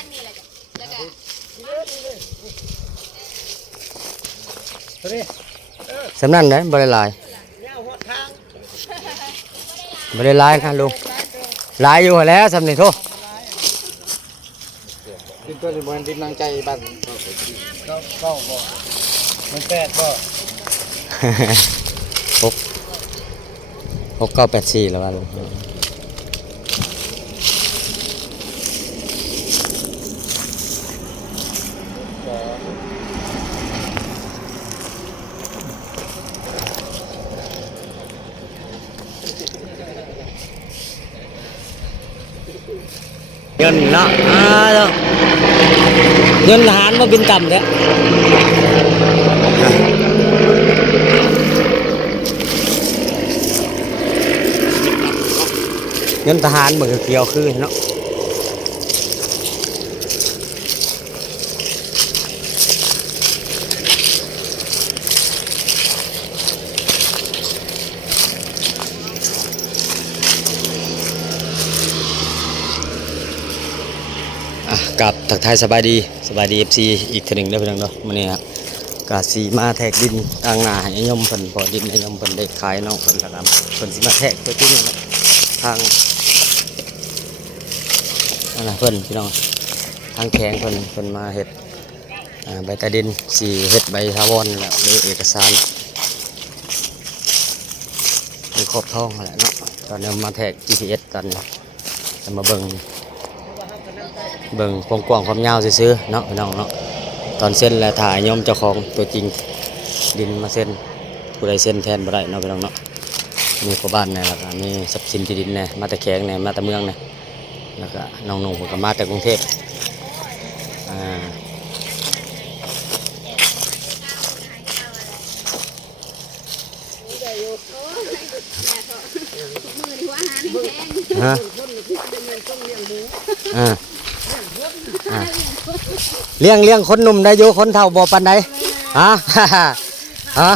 ตั้งนี่แหละจ้ะแล้วก็สำนั่นได้บริลายบริลายค่ะลุงลายอยู่หั่นแหล้วสำนี่โทษดินตัวนี้มันดินนางใจบ้านก็เข้าบ่มันแปดบ่หกหกเก้าแปดสี่แล้วว่าลุง นเนาะอ่าเนาะเงินทหารมาบินต่ำเนี่ยเงินทหารเหมือนเกี่ยวคือเนาะ กับทักทายสบายดีสบายดีเอฟซีอีกทีหนึ่งได้เพียงเนาะมื้อนี้ครับกาสีมาแทกดินกลางหน้าให้ยมเพิ่นพอดินให้ยมเพิ่นได้ขายนาะเพิ่นแล้วก็เพิ่นสิมาแทกตัวจริงเนาะทางนั่นนะเพิ่นพี่น้องทางแข็งเพิ่นเพิ่นมาเฮ็ดใบตาดินสีเฮ็ดใบทาวรนี่แหละหรือเอกสารหรือครบท้องแหละเนาะตอนนี้มาแทก GPS ตอนนี้จะมาเบิ่ง เบิ่งความกว้างความยาวซื่อๆเนาะพี่น้องเนาะตอนเส้นและถ่ายย่อมเจ้าของตัวจริงดินมาเส้นผู้ใดเส้นแทนบ่ได้เนาะพี่น้องเนาะมีพ่อบ้านเนี่ยแล้วก็มีทรัพย์สินที่ดินเนี่ยมาแต่แขงเนี่ยมาแต่เมืองเนี่ยแล้วก็น้องนุ่งผมก็มาแต่กรุงเทพอ่ามือที่ว่าอาหารแพงฮะอ่าอ่า เลี้ยงเลี้ยงคนหนุ่มได้อยู่คนเฒ่าบ่ปานใดฮะฮะ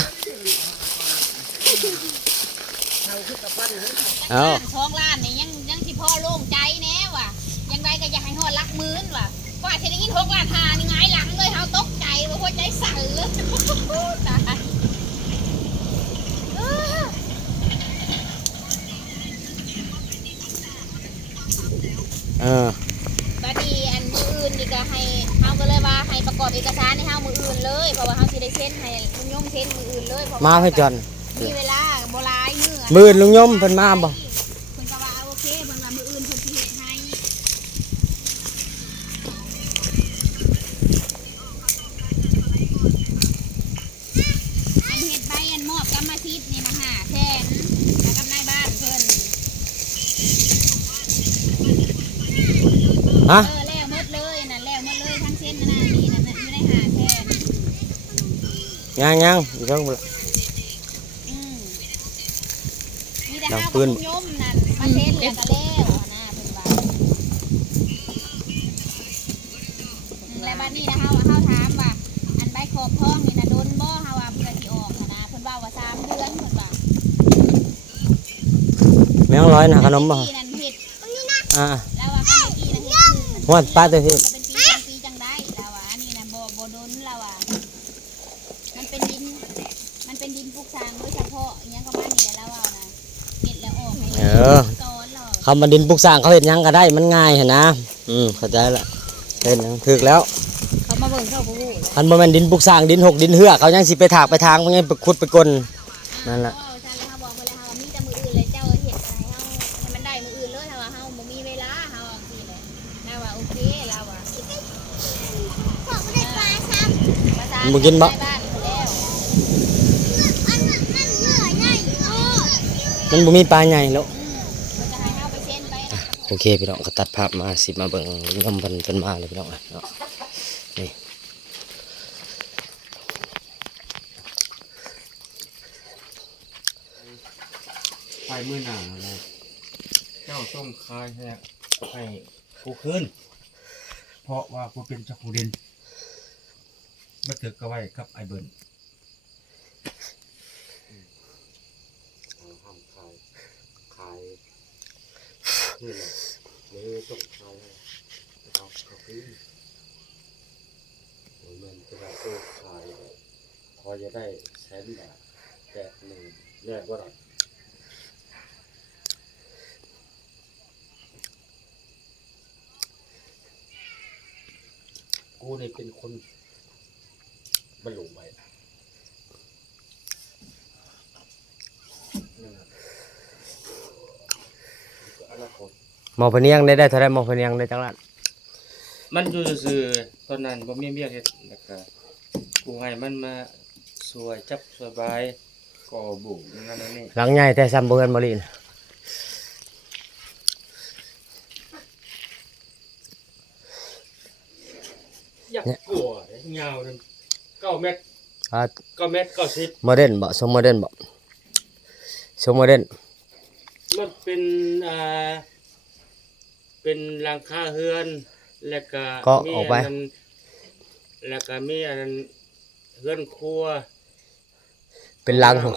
เอาท้องล้านนี่ยังยังสิพ่อโล่งใจแน่ว่ะยังไงก็อยากให้ฮอดรักหมื่นว่ะกว่าจะได้ยินหกล้านหานี่หงายหลังเลยเฮาตกใจว่าหัวใจสั่นเลยตายเออ อื่นเลยเพราะว่าเฮาสิได้เซ็นให้ลุงยงเซ็นมืออื่นเลยเพระว่มาให้จอน มีเวลาบ่หลายมื้อมื้อลุงยมเพิ่นมาบ่ เพิ่นก็ว่าโอเคเพิ่นว่ามืออื่นเพิ่นสิเฮ็ดให้อันเฮ็ดใบอันมอบกรรมสิทธิ์นี่นะหาแทนแล้วกับนายบ้านเพิ่นฮะ เออ ยังยังอยู่ข้างบนอืมมีแต่ดังข้าวปืนกับยมนั่นมาเซ็นแล้วก็แล้วนะเพิ่นว่าอืมแล้วบัดนี้นะเฮาเฮาถามว่า อันใบขอบท้องนี่นะโดนบ่เฮาว่าเพื่อสิออกหั้นนะเพิ่นว่าว่าสามเดือนเพิ่นว่าแมงร้อยนะขนมบ่ปีนั้นเฮ็ดอ่าแล้วว่าคันปีนั้นเฮ็ดคือ หวดป้าตัวที่ เออตอนแล้วคำว่าดินปลูกสร้างเขาเห็นยังก็ได้มันง่ายเห็นนะ อืมเข้าใจละเห็นยังถึกแล้วเขามาเบิ่งเข้าผู้รู้อันบ่แม่นดินปลูกสร้างดินหกดินเหือกเขายังสิไปถากไปทางมันยังไปขุดไปกลนั่นล่ะเออใช่แล้วเขาบอกมาแล้วเขาว่ามีแต่มืออื่นเลยเจ้าเฮ็ดอะไรเฮาให้มันได้มืออื่นเลยถ้าว่าเฮาบ่มีเวลาเฮาว่าสิเลยแล้วว่าโอเคแล้วว่าขอบ่ได้ปลาซ้ำประสานมึงกินบ่ไปบ้านเขาแล้วมันบ่มีปลาใหญ่แล้ว อเคพี่น้องก็ตัดภาพมาสิมาเบิ่งน้ำเพิ่นเพิ่นมาเลยพี่น้องอะเนาะนี่ไปมือหนาเลยเจ้าต้องคายให้ให้กูขึ้น เพราะว่ากูเป็นเจ้าของดินมาถึกก็ไว้ครับไอ้เบิร์นห้ามขาย ขายนี่หละนี่ต้องขาเอาเอาขึ้นโอ้ยมันจะได้โอ้ขายพอจะได้แสนบาทแต่หนึ่งแรกว่าไรกูเนี่ยเป็นคนบรรลุไว้นั่นน่ะก็อนาคต หมอพะเนียงได้ได้เท่าไรหมอพะเนียงได้จังล้านมันอยู่ซื่อๆตอนนั้นบ่มีเมียเฮ็ดแล้วก็กูให้มันมาสวยจับสบายก่อบุ่มนั่นนั่นนี่หลังใหญ่แต่ซ้ำบ่เฮือนบ่ลีนอยากกลัวเด้ยาวนั่น9เมตรอ่า9เมตร90โมเดิร์นบ่ทรงโมเดิร์นบ่ทรงโมเดิร์นมันเป็นอ่า เป็นหลังคาเฮือน แล้วก็มีนนั้นแล้วก็มีอันนั้นเฮือนครัวเป็นหลังพุ่น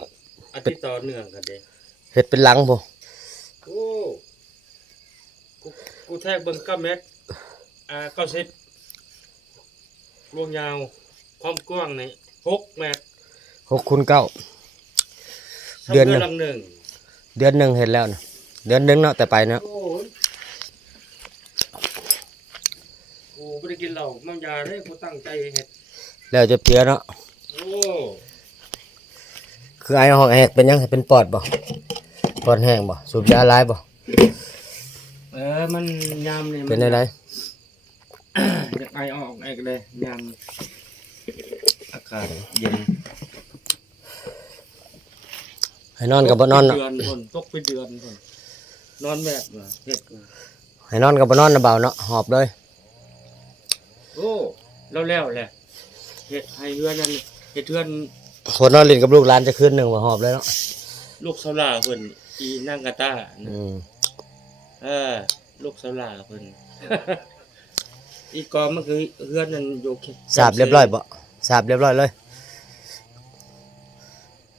อาทิตย์ต่อเนื่องกันเด้เฮ็ดเป็นหลังพุ่นโอ้กูกูแทกเบิ่ง9เมตรอ่า90รวมยาว ความกว้างนี่6เมตรหกคูณเก้าซ้ำเดือนหนึ่งหลังหนึ่งเดือนหนึงเฮ็ดแล้วนะเดือนหนึงเนาะแต่ไปเนาะโอ้ย กูบ่ได้กินเหล้าเมายาเด้กูตั้งใจเฮ็ดแล้วจะเปียเนาะโอ้คือไอ้ห้องแหกเป็นยังเป็นปอดบ่ปอดแห้งบ่สูบยาหลายบ่เออมันยามนี่มัเป็นได้ไดอยากไอออกไอก็เลยยามอากาศเย็นให้นอนก็บ่นอนเนาะเดือนคนตกไปเดือนคนนอนแบบว่าเฮ็ดว่าให้นอนก็บ่นอนนะเบาเนาะหอบเลย โอ้แล้วแล้วแหละเฮ็ดให้เฮือนนั่นเฮ็ดเฮือนคนนอนเล่นกับลูกหลานจะคืนหนึงบ่หอบเลยเนาะลูกสาวหลาเพิ่นอีนั่งกะตาน่ะอืมเออ ลูกสาวหลาเพิ่น อีกอมันคือเฮือนนั่นอยู่แค่สาบเรียบร้อยบ่สาบเรียบร้อยเลย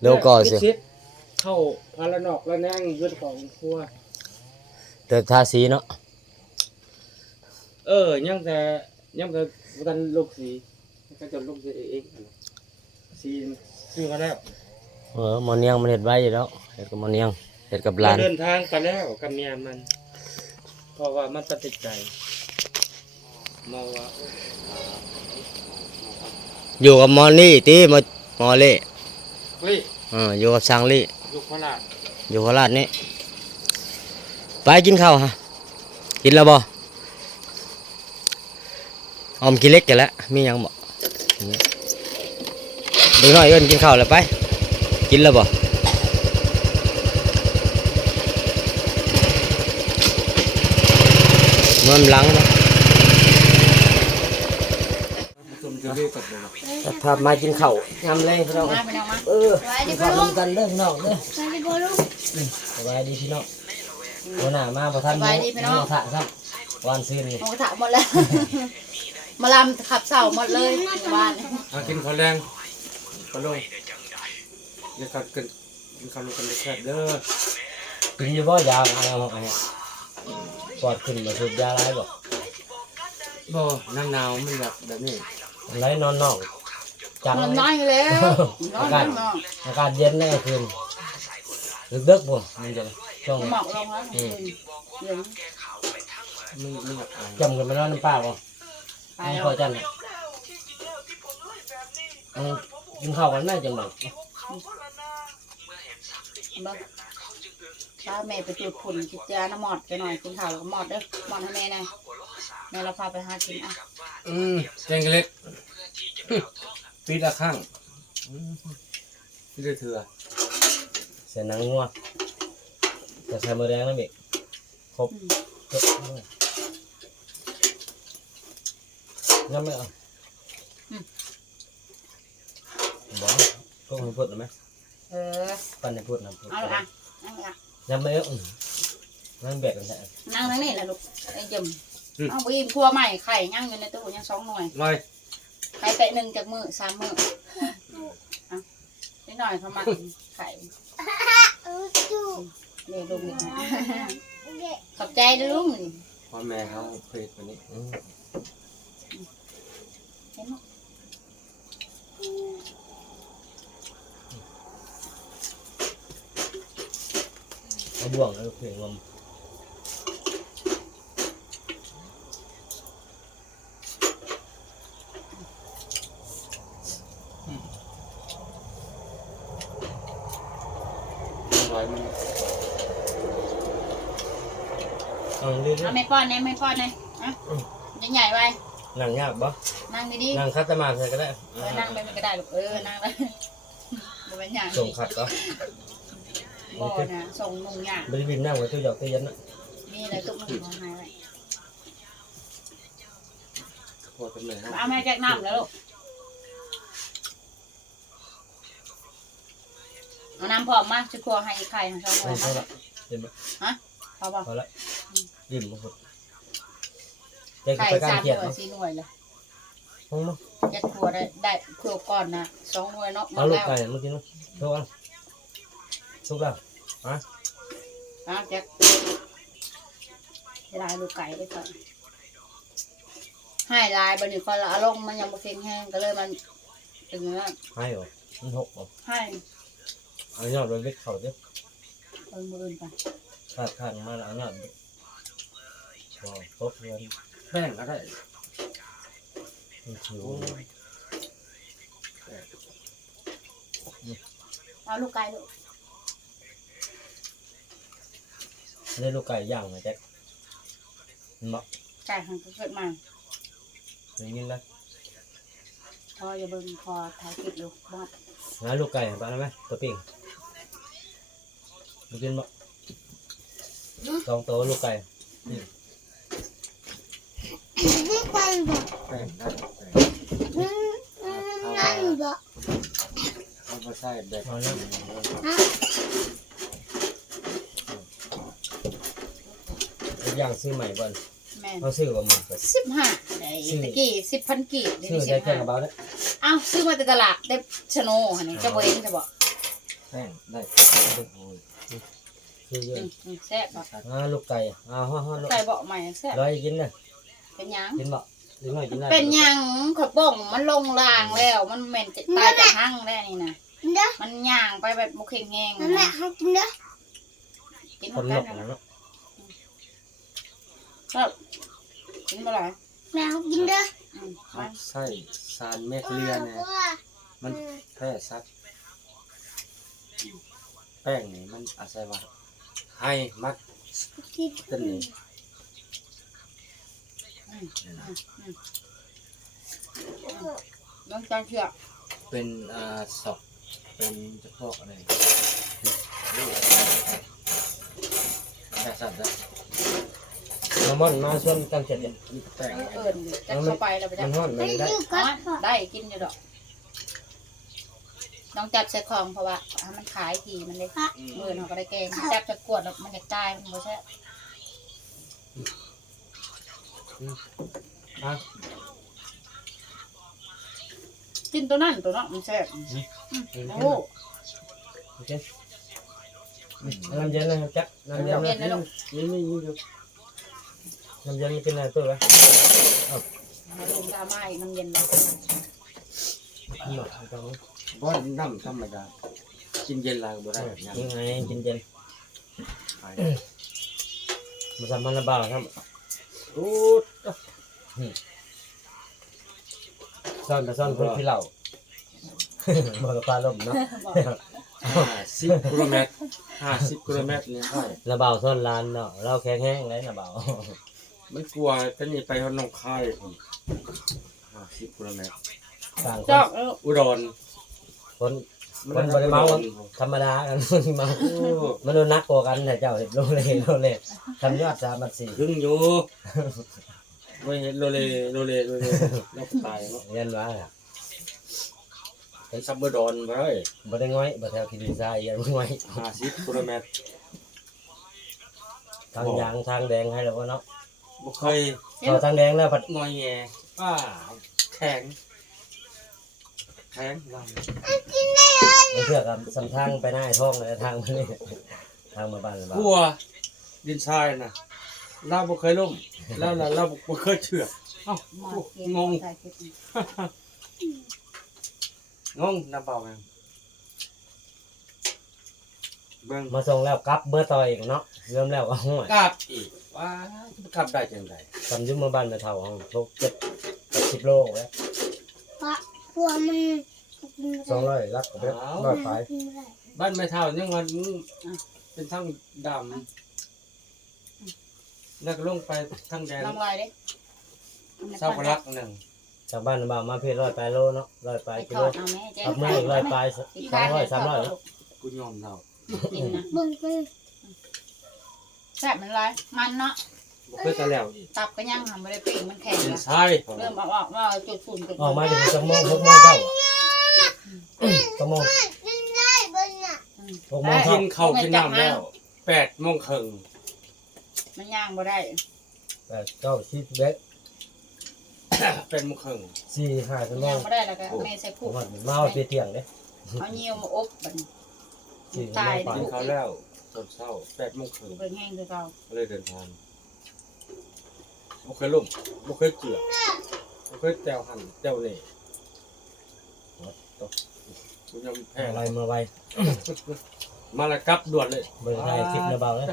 เร็วก่อนสิคิดเข้าพาละนอกละนั่งเฮือนของครัวเติมทาสีเนาะ เออยังแต่ ยังแต่บ่ทันลูกสีก็จะลูกสีเองสีซื้อมาแล้วเออหมอเนียงมันเฮ็ดไว้อยู่แล้วเฮ็ดกับหมอเนียงเฮ็ดกับหลานเดินทางไปแล้วกับเมียมันเพราะว่ามันตัดสินใจมาว่าอยู่กับหมอนี่ติหมอหมอเล่เฮ้ยเอออยู่กับช่างลี่ลูกพระราชอยู่โคราชนี่ไปกินข้าวฮะกินแล้วบ่ ออมกินเล็กกันแล้วมีหยังบ่ดูหน่อยเอิ้นกินข้าวแล้วไป กินแล้วบ่มันหลังนะสมจะเรียกกับเลยตัดภาพมากินข้าวยำเลยพี่น้องมาไปน้องมาเออกินข้าวนำกันเด้อพี่น้องเด้อไปดิพ่อลูกสบายดีพี่น้องวันหน้ามาบ่ทันสบายดีพี่น้องหมูกระทะซ้ำวันซื้อนี่หมูกระทะหมดแล้ว มาลำขับเสาหมดเลยบ้านมากินข้าวแรงปลาลงอย่ากัดกันกินข้าวลูกกันเลยแค่เด้อกินอยู่บ่ยาวอะไรของอันเนี้ยปอดขึ้นมาสูบยาอะไรบ่บ่หน้าหนาวมันแบบแบบนี้ไรนอนนอกจังมันเลยน้อยอยู่แล้วน้อยมากอากาศเย็นแน่คืนดึกๆบ่มันจะช่วงหมอกลงแล้วเย็นมันมันแบบอะจำกันไปนอนน้ำป้าบ่ ไปไม่แล้พวอจันน่ะอืมกินข้าวกันแม่จังบ่บ้ป้าแม่ไปจุดฝุ่นกินยาน้ำหมอดไปหน่อยกินข้าวแล้วก็หมอดเด้อหมอดให้แม่หน่อยแม่เราพาไปหากินอะอืมแจงเล็กปีละข้างอืมปีละเถื่อเสียหนังงัวจะใส่มือแดงนะเบกครบครบ ยังไม่เอาบ่พวกมันพูดหรือไหมเออ ปันให้พูดนะพูดเอาละอะนั่งอะยังไม่เอาอืมนั่งแบกกันแท้นั่งนั่งนี่แหละลูกไอ้ยิมเอาไปกินครัวใหม่ไข่ย่างอยู่ในตู้ยังสองหน่วยลอยไข่แปะหนึ่งจากมือสามมืออะนิดหน่อยเขามาไข่ เดี๋ยวลุงอีกนะขอบใจด้วยลุง พ่อแม่เขาเคยตัวนี้อืม เห็นไหมเอาบ่วงแล้วเพียงลมร้อยมันเอาเรื่อยเอาไม่ป้อนนะไม่ป้อนนะอะใหญ่ๆไว้ๆนั่งยากบ่ นั่งดีนั่งคัตตามาใส่ก็ได้ๆเออนั่งไปมันก็ได้ลูกเออนั่งเลยบ่เป็นอย่างส่งขัดก็บ่นะส่งนุ่งอย่างบริวินนั่งไว้ตู้หยอกตู้เย็นน่ะมีอะไรตุ๊กนุ่งของหายไว้พอตำแหน่งเอาแม่แจกน้ำแล้วลูกเอาน้ำพร้อมมาจะครัวให้ไข่ของช่องพไว้อนะละเห็นไหมพอป่ะพอละยิ้มมาหดเด็กไข่ไปการสามเกียดหน่วยเนาะสี่หน่วยเลย ห้องมั้งแจกครัวได้ได้ครัวก่อนนะสองหน่วยเนาะหมเอาดลูกแล้วไก่เมื่อกี้เนาะทุกอันทุกแล้วอะแจกลายลูกไก่ไปก่อนให้ลายบันนี้พอละอารมณ์มันยังบ่เฟิงแห้งก็เลยมันเป็นอย่างนั้นให้เหรอมันหกเหรอให้เอายอดไปเล็กเขาดิเออมืออื่นไปขาดขาดมาแล้วเอายอดพอครบเงินแป้งก็ได้มันชิว เอาลูกไก่ลูกนี่ลูกไก่ย่างนะแจ็คมันบอกไก่หันก็เกิดมาอย่างนี้นะพออย่าเบิ่งพอถ่ายคลิปอยู่บอดงั้นลูกไก่เห็นปะไหมตัวปิ้งมากินบ่สองตัวลูกไก่ แป้งได้แป้งเอาไปใส่แบบเอาเนี่ยอีกอย่างซื้อใหม่ก่อนแม่นเขาซื้อประมาณเปิดสิบห้าไอ้ตะกี้สิบพันกีบเดี๋ยวซื้อนี้สิได้บแค่ห้ากระเป๋าเนี่ยเอ้าวซื้อมาแต่ตลาดได้ชะโนอันนี้จะบ่เห็นจะบอกแป้งได้โอ้ยซื้อเยอือะมอืมแซ่บบ่อ่าลูกไก่อ่าฮ่าฮ่าลูกใส่เบาะใหม่แซ่บร้อยกินเลย เป็นหยัง กินบ่หรือไม่กินได้เป็นหยังขอยป่งมันลงรางแล้ว มันเหม็นจะตายจากหั่งแล้วนี่นะมันย่างไปแบบบุกเข่งแงงนะแม่ให้กินเด้อกินคนหมนดกกันนะนะเนาะครับกินบ่หลายแม่ให้กินเด้ออืมเอามันใส่สารเม็ดเลียเนี่ยมันแพร่ซัดแป้งนี่มันอาศัยว่าให้มัดกินต้นนี้อืมอืมอืม น้องจานเชือเป็นอ่าศอกเป็นเฉพาะอะไรแค่สัตว์ได้น้ำมันมาชวนกันเจ็ดเนี่ยนี่แป้งเออเอิญจะเข้าไปแล้วไปมัจ้ะนห้อนมันได้ได้กินอยู่ดอก น้องจับใส่คลองเพราะว่าให้มันขายทีมันเลยมือเขาก็ได้แกงจับจะกวดแล้วมันจะตายมันบ่ใช่ กินตัวนั้นตัวนั้นมันแซ่บโอ้โอเคน้ำเย็นเลยครับจ๊ะน้ำเย็นเย็นนะนะลูกนี่นี่นี่ดูน้ำเย็นกินอะไรตัวไหมมาลงตาไม้น้ำเย็นเลยหมดตรงนี้บ่น้ำธรรมดากินเย็นลายบ่ได้ยังยังไงกินเย็นไปมาสามพันละบาทครับ รูดซ่อนแต่ซ่อนคนที่เหล่าบอกกับปลาลมเนาะบอกห้าสิบกิโลเมตรห้าสิบกิโลเมตรเนี่ยใช่ระเบาซ่อนลานเนาะเราแข็งแห้งเลยระเบามันกลัวจะหนีไปเขาหนองคายผมห้าสิบกิโลเมตรต่างคจอนกเอออุดรคน คนบริเมาธรรมดากันนที่เมาโอ้มันโดนนักกว่ากันแต่เจ้าเห็นโลเลโลเลทำยอดสามพันสี่ครึ่งอยู่ไม่เห็นโลเลโลเลโลเลแล้วก็ตายเนาะเรียนว่าเป็นซับเบอร์ดอนไปบ่ได้ง่อยบ่แถวคิดดีไซน์ยันบ่ง่อยห้าสิบกิโลเมตรทางยางทางแดงให้แล้วว่าเนาะบ่เคยพอทางแดงแล้วผัดงอยแงป้าแข็ง แข็งลมันเพื่อกับสำทางไปหน้าไอ้ท้องเลยทางมานี่ทางมาบ้านระำเบากลัวดินทรายนะเราบ่เคยล่มแล้วเราเราบ่เคยเชื่อเอ้าหมอเก็บงงใส่เก็บงงน้ำเปล่าไงเบิ่งมาส่งแล้วกลับเบอร์ต่ออีกเนาะเริ่มแล้วก็ห่วยกลับอีกว่าจะกลับได้จังไดทำอยุ่เมื่อบ้านมาเท่าห้องพกเจ็ดแปดสิบโลแล้วเพ ราะพวกมันกินสองร้อยรักกับเบ็ดร้อยไปกินไม่ได้บ้านไม่เท่ายังวันเป็นทั้งดำแล้วก็ลงไปทั้งแดนลองลอยดิเศร้ารักหนึ่งจากบ้านบ่าวมาเพียร้อยไปโลเนาะร้อยไปไปกิทโลอดเอาแม่แจ้งกับมืออีกร้อยไปสองร้อยสามร้อยแล้วกูยอมเท่ากินนะเบิ่งไปแซ่บมันลอยมันเนาะ บ่เคยตะแล้วอีกตับก็ยังทำไม่ได้เปรี้ยงมันแข็งกินแล้วใช่เริ่มออกออกว่าจุดฝุ่นจุดออกมาถึงจะโมงหกโมงเช้าชั่วโมงกินได้เบิ่งอะหกโมงกิเช้านข้าวกินน้ำแล้วแปดโมงครึ่งมันย่างบ่ได้แปดเก้าสิบเบ็ดแปดโมงครึ่งสี่ห้าชั่วโมย่างงบ่ได้แล้วก็แม่ใส่ผผูมกว่ามาเอาไปเที่ยงเด้เอาเยี่ยวมาอบบัดนี้สี่โมตายงไปกินข้าวแล้วตอนเช้าแปดโมงครึ่งเบิ่งแห้งคือเก่าก็เลยเดินทาง บ่เคยล่มบ่เคยเจือกบ่เคยแจวหันแจวเหล่กูยอมแพ้อะไรมาไวมาแล้วกลับด่วนเลยเบอร์ให้คลิปเบาๆเลย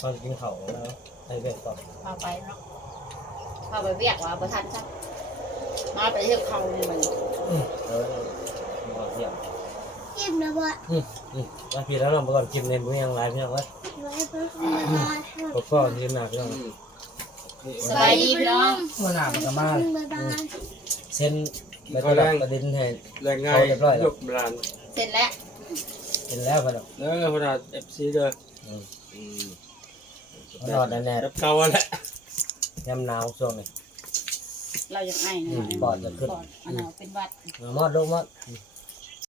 ตอนกินข้าวแล้วให้เบ็ดก่อนพาไปเนาะพาไปเวียกว่าบ่ทันซักมาไปเที่ยวเขานี่มันเออมาเที่ยงกินแล้วบ่อืมอืมมาพี่แล้วเราไปก่อนคลิปในมือยังไลฟ์พี่น้องเว้ยไว้เพิ่งมาบ้าน ก็ก็ทีมหน้าพี่น้อง อืม สบายดีพี่น้องเมื่อหน้ามันก็มาเพิ่งมาบ้านเส้นไปตลาดประเด็นให้แรงง่ายเรียบร้อยแล้วยกร้านเสร็จแล้วเป็นแล้วพอดอกเด้อพนา FC เด้ออืมอืมนอนแน่แบบเก่าแหละๆยำหนาวช่วงนี้เรายังไอ้อืนะมปอดจะขึ้นปอดอันนั้นเป็นหวัดเอามอดลงมอดเ